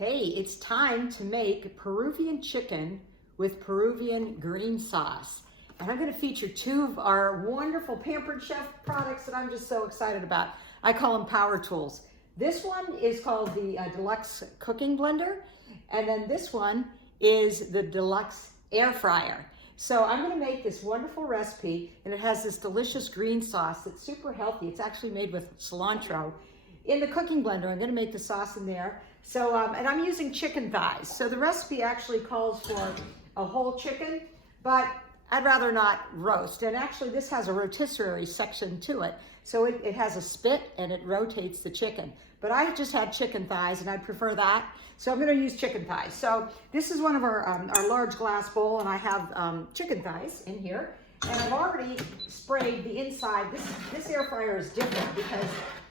Hey, it's time to make Peruvian chicken with Peruvian green sauce. And I'm going to feature two of our wonderful Pampered Chef products that I'm just so excited about. I call them power tools. This one is called the Deluxe cooking blender. And then this one is the Deluxe air fryer. So I'm going to make this wonderful recipe, and it has this delicious green sauce that's super healthy. It's actually made with cilantro. In the cooking blender, I'm going to make the sauce in there. So, and I'm using chicken thighs. So the recipe actually calls for a whole chicken, but I'd rather not roast. And actually this has a rotisserie section to it. So it has a spit and it rotates the chicken. But I just had chicken thighs and I'd prefer that. So I'm going to use chicken thighs. So this is one of our large glass bowl, and I have chicken thighs in here. And I've already sprayed the inside. This air fryer is different because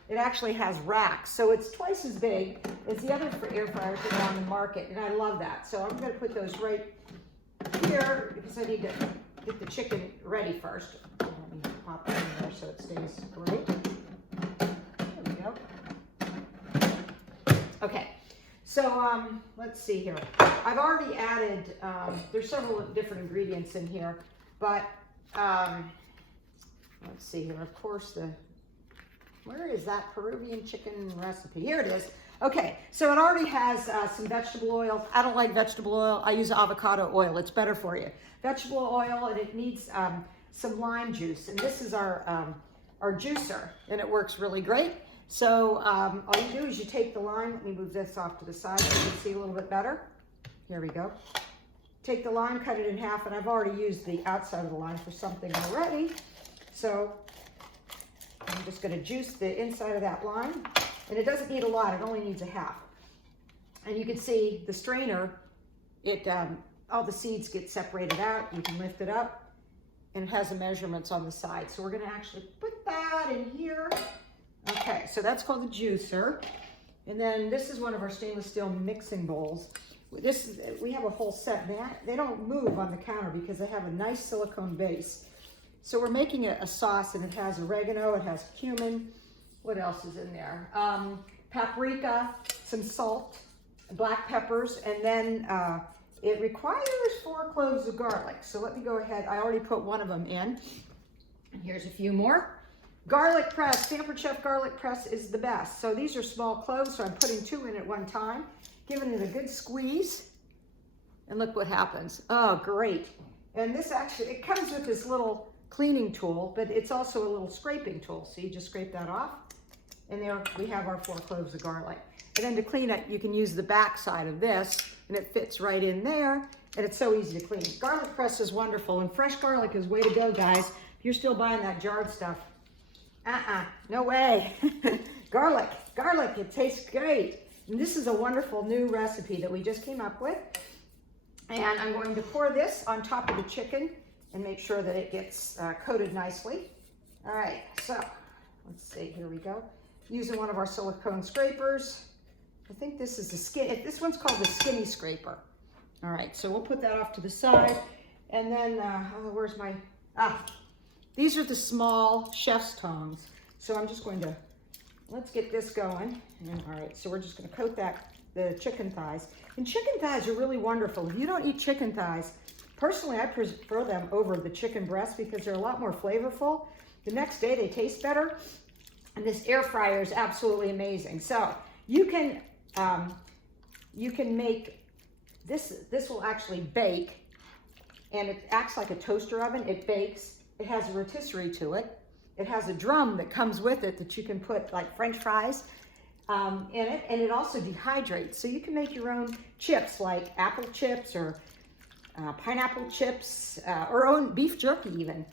it actually has racks, so it's twice as big as the other air fryers that are on the market, and I love that. So I'm going to put those right here because I need to get the chicken ready first. Let me pop it in there so it stays great. There we go. Okay, so let's see here. I've already added, there's several different ingredients in here, but let's see here. Of course, where is that Peruvian chicken recipe? Here it is. Okay, so it already has some vegetable oil. I don't like vegetable oil. I use avocado oil. It's better for you. Vegetable oil, and it needs some lime juice. And this is our juicer, and it works really great. So all you do is you take the lime. Let me move this off to the side so you can see a little bit better. Here we go. Take the lime, cut it in half, and I've already used the outside of the lime for something already. So I'm just going to juice the inside of that lime, and it doesn't need a lot. It only needs a half. And you can see the strainer, all the seeds get separated out. You can lift it up, and it has the measurements on the side. So we're going to actually put that in here. Okay, so that's called the juicer. And then this is one of our stainless steel mixing bowls. We have a whole set. They don't move on the counter because they have a nice silicone base. So we're making a sauce, and it has oregano, it has cumin. What else is in there? Paprika, some salt, black peppers, and then it requires 4 cloves of garlic. So let me go ahead. I already put one of them in. And here's a few more. Garlic press, Pampered Chef garlic press is the best. So these are small cloves, so I'm putting 2 in at one time, giving it a good squeeze. And look what happens. Oh, great. And this actually, it comes with this little cleaning tool, but it's also a little scraping tool. So you just scrape that off, and there we have our 4 cloves of garlic. And then to clean it, you can use the back side of this, and it fits right in there, and it's so easy to clean. Garlic press is wonderful, and fresh garlic is way to go, guys. If you're still buying that jarred stuff, no way. Garlic, it tastes great. And this is a wonderful new recipe that we just came up with. And I'm going to pour this on top of the chicken and make sure that it gets coated nicely. All right, so let's see, here we go. Using one of our silicone scrapers. I think this is this one's called the skinny scraper. All right, so we'll put that off to the side. And then, where's my, these are the small chef's tongs. So I'm just going to, let's get this going. And, all right, so we're just gonna coat the chicken thighs. And chicken thighs are really wonderful. If you don't eat chicken thighs, personally, I prefer them over the chicken breast because they're a lot more flavorful. The next day, they taste better. And this air fryer is absolutely amazing. So you can make this. This will actually bake, and it acts like a toaster oven. It bakes. It has a rotisserie to it. It has a drum that comes with it that you can put like French fries in it, and it also dehydrates. So you can make your own chips, like apple chips or pineapple chips, or own beef jerky even.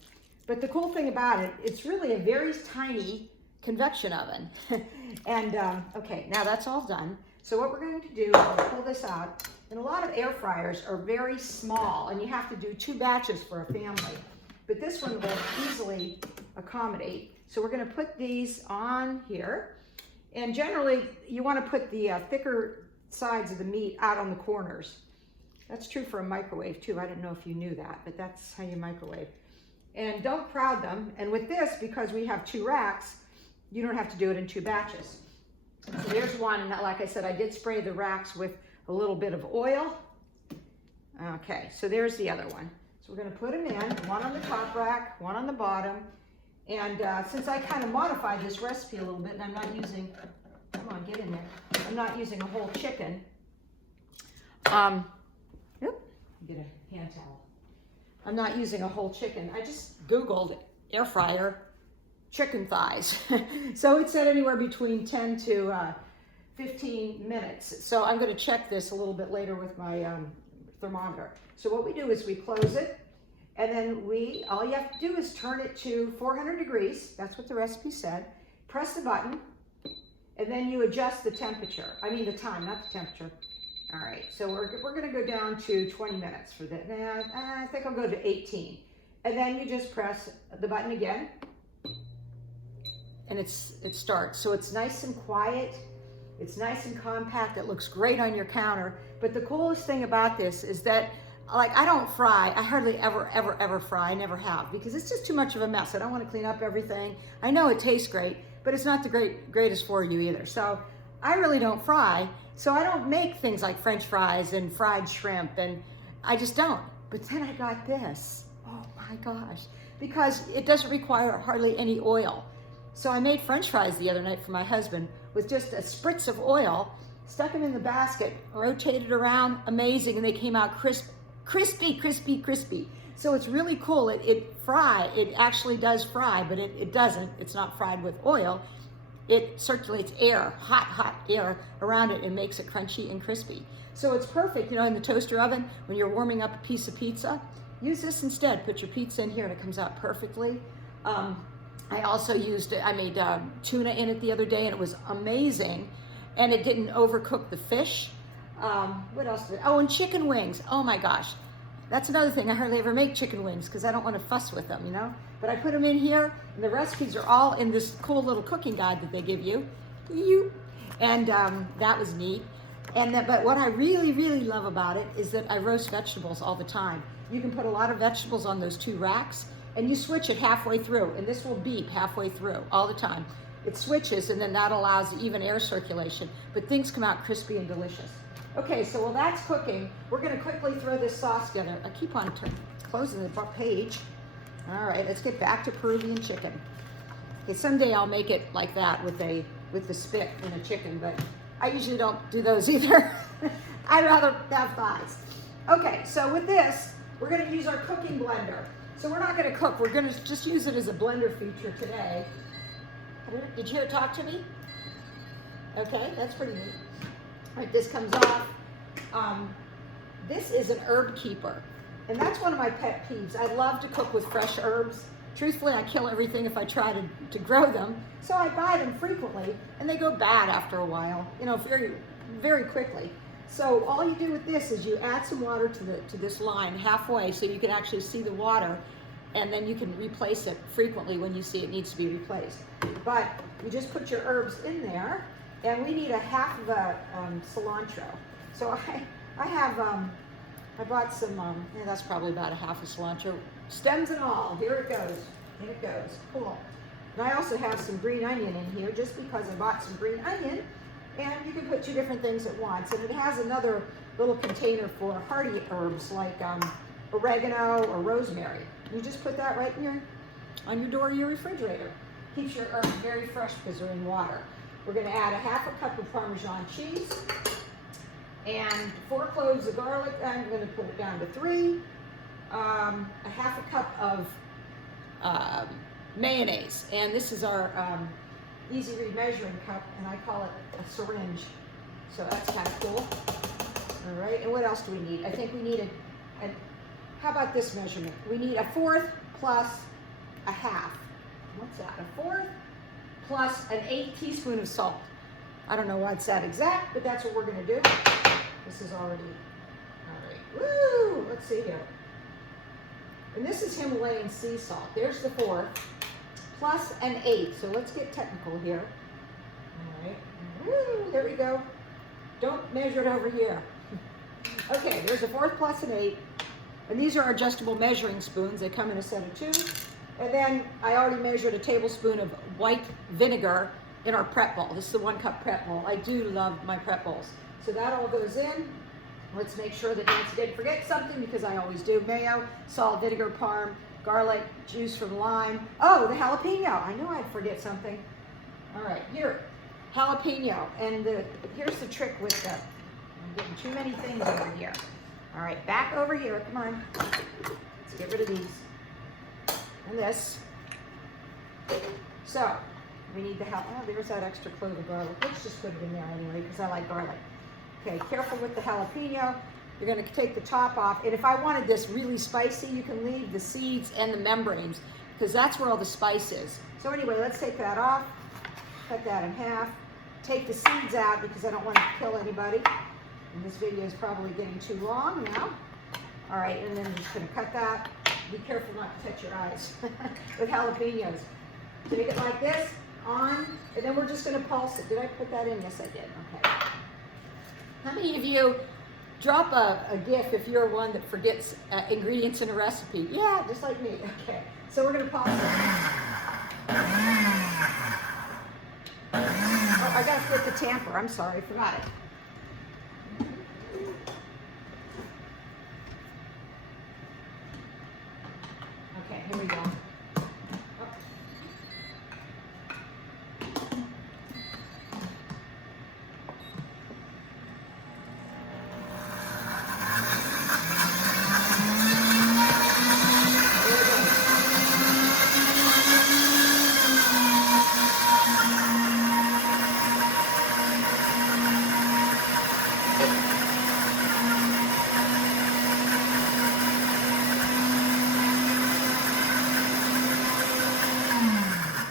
But the cool thing about it, it's really a very tiny convection oven. And okay, now that's all done. So what we're going to do is pull this out. And a lot of air fryers are very small, and you have to do 2 batches for a family. But this one will easily accommodate. So we're going to put these on here. And generally, you want to put the thicker sides of the meat out on the corners. That's true for a microwave too. I didn't know if you knew that, but that's how you microwave. And don't crowd them. And with this, because we have 2 racks, you don't have to do it in 2 batches. So there's one, and like I said, I did spray the racks with a little bit of oil. Okay, so there's the other one. So we're gonna put them in, one on the top rack, one on the bottom. And since I kind of modified this recipe a little bit, and I'm not using, come on, get in there. I'm not using a whole chicken. Get a hand towel. I'm not using a whole chicken. I just Googled air fryer chicken thighs. So it said anywhere between 10 to 15 minutes. So I'm going to check this a little bit later with my thermometer. So what we do is we close it, and then all you have to do is turn it to 400 degrees. That's what the recipe said. Press the button, and then you adjust the temperature. I mean the time, not the temperature. All right, so we're going to go down to 20 minutes for this. I think I'll go to 18. And then you just press the button again, and it starts. So it's nice and quiet. It's nice and compact. It looks great on your counter. But the coolest thing about this is that, like, I don't fry. I hardly ever fry. I never have, because it's just too much of a mess. I don't want to clean up everything. I know it tastes great, but it's not the greatest for you either. So I really don't fry. So I don't make things like French fries and fried shrimp, and I just don't. But then I got this. Oh my gosh. Because it doesn't require hardly any oil. So I made French fries the other night for my husband with just a spritz of oil, stuck them in the basket, rotated around, amazing, and they came out crispy. So it's really cool. It actually does fry, but it doesn't. It's not fried with oil. It circulates air, hot air around it, and makes it crunchy and crispy. So it's perfect, in the toaster oven when you're warming up a piece of pizza. Use this instead. Put your pizza in here and it comes out perfectly. I also I made tuna in it the other day, and it was amazing. And it didn't overcook the fish. What else and chicken wings. Oh my gosh. That's another thing. I hardly ever make chicken wings because I don't want to fuss with them, But I put them in here, and the recipes are all in this cool little cooking guide that they give you. And that was neat. But what I really love about it is that I roast vegetables all the time. You can put a lot of vegetables on those 2 racks, and you switch it halfway through, and this will beep halfway through all the time. It switches, and then that allows even air circulation, but things come out crispy and delicious. Okay, so while that's cooking, we're gonna quickly throw this sauce together. I keep on closing the page. All right, let's get back to Peruvian chicken. Okay, someday I'll make it like that with the spit in a chicken, but I usually don't do those either. I'd rather have thighs. Okay, so with this, we're gonna use our cooking blender. So we're not gonna cook, we're gonna just use it as a blender feature today. Did you hear it talk to me? Okay, that's pretty neat. All right, this comes off. This is an herb keeper, and that's one of my pet peeves. I love to cook with fresh herbs. Truthfully, I kill everything if I try to grow them, so I buy them frequently, and they go bad after a while, very quickly. So all you do with this is you add some water to this line halfway, so you can actually see the water, and then you can replace it frequently when you see it needs to be replaced. But you just put your herbs in there. And we need a half of a cilantro. So I bought some, that's probably about a half of cilantro. Stems and all, here it goes. In it goes, cool. And I also have some green onion in here just because I bought some green onion. And you can put 2 different things at once. And it has another little container for hardy herbs like oregano or rosemary. You just put that right on your door of your refrigerator. Keeps your herbs very fresh because they're in water. We're going to add a half a cup of Parmesan cheese and 4 cloves of garlic. I'm going to put it down to 3. A half a cup of mayonnaise. And this is our easy read measuring cup, and I call it a syringe. So that's kind of cool. All right, and what else do we need? I think we need how about this measurement? We need 1/4 plus a half. What's that? 1/4? Plus an 1/8 teaspoon of salt. I don't know why it's that exact, but that's what we're gonna do. This is already, all right, woo, let's see here. And this is Himalayan sea salt. There's the 1/4, plus an 1/8. So let's get technical here. All right, woo, there we go. Don't measure it over here. Okay, there's a 1/4 plus an 1/8. And these are adjustable measuring spoons. They come in a set of 2. And then I already measured a tablespoon of white vinegar in our prep bowl. This is the 1 cup prep bowl. I do love my prep bowls. So that all goes in. Let's make sure that Nancy didn't forget something, because I always do. Mayo, salt, vinegar, parm, garlic, juice from lime. Oh, the jalapeno. I knew I'd forget something. All right, here, jalapeno. And here's the trick with the, I'm getting too many things over here. All right, back over here, come on. Let's get rid of these. And this. So, we need the there's that extra clove of garlic. Let's just put it in there anyway, because I like garlic. Okay, careful with the jalapeno. You're gonna take the top off. And if I wanted this really spicy, you can leave the seeds and the membranes, because that's where all the spice is. So anyway, let's take that off. Cut that in half. Take the seeds out, because I don't want to kill anybody. And this video is probably getting too long now. All right, and then I'm just gonna cut that. Be careful not to touch your eyes with jalapenos. Take it like this, on, and then we're just gonna pulse it. Did I put that in? Yes, I did, okay. How many of you drop a GIF if you're one that forgets ingredients in a recipe? Yeah, just like me, okay. So we're gonna pulse it. Oh, I gotta flip the tamper, I'm sorry, I forgot it. Okay, here we go.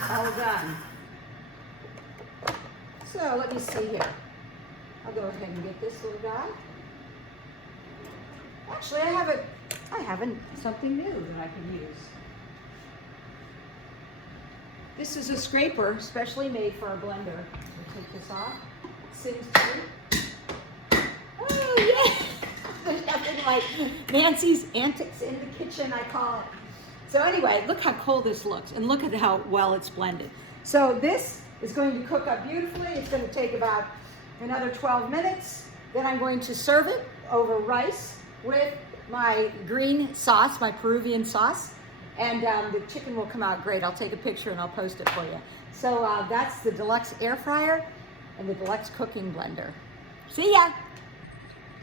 All done. So let me see here. I'll go ahead and get this little guy. Actually, I have something new that I can use. This is a scraper specially made for our blender. We'll take this off. Sims too. Oh yeah! There's nothing like Nancy's antics in the kitchen, I call it. So anyway, look how cool this looks, and look at how well it's blended. So this is going to cook up beautifully. It's going to take about another 12 minutes. Then I'm going to serve it over rice with my green sauce, my Peruvian sauce, and the chicken will come out great. I'll take a picture and I'll post it for you. So that's the Deluxe air fryer and the Deluxe cooking blender. See ya!